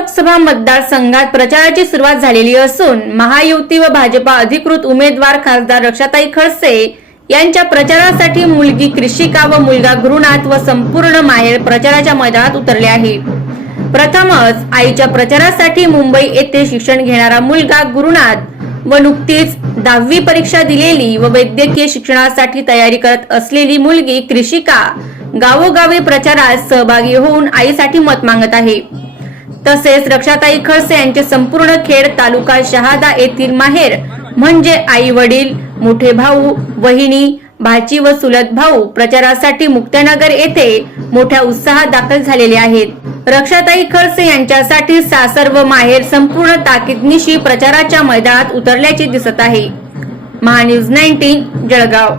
लोकसभा मतदारसंघात प्रचाराची सुरुवात झालेली असून महायुती व भाजपा अधिकृत उमेदवार खासदार रक्षाताई खडसे यांच्या प्रचारासाठी मुलगी कृषिका व मुलगा गुरुनाथ व संपूर्ण माहेर प्रचाराच्या मैदानात उतरले आहे. प्रथमच आईच्या प्रचारासाठी मुंबई येथे शिक्षण घेणारा मुलगा गुरुनाथ व नुकतीच दहावी परीक्षा दिलेली व वैद्यकीय शिक्षणासाठी तयारी करत असलेली मुलगी कृषिका गावोगावी प्रचारात सहभागी होऊन आईसाठी मत मागत आहे. तसेच रक्षाताई खडसे यांचे संपूर्ण खेड तालुका शहादा येथील माहेर म्हणजे आई वडील मोठे भाऊ वहिनी भाची व सुलत भाऊ प्रचारासाठी मुक्तानगर येथे मोठ्या उत्साहात दाखल झालेले आहेत. रक्षाताई खडसे यांच्यासाठी सासर व माहेर संपूर्ण ताकीदनिशी प्रचाराच्या मैदानात उतरल्याचे दिसत आहे. महान्यूज नाईन्टीन जळगाव.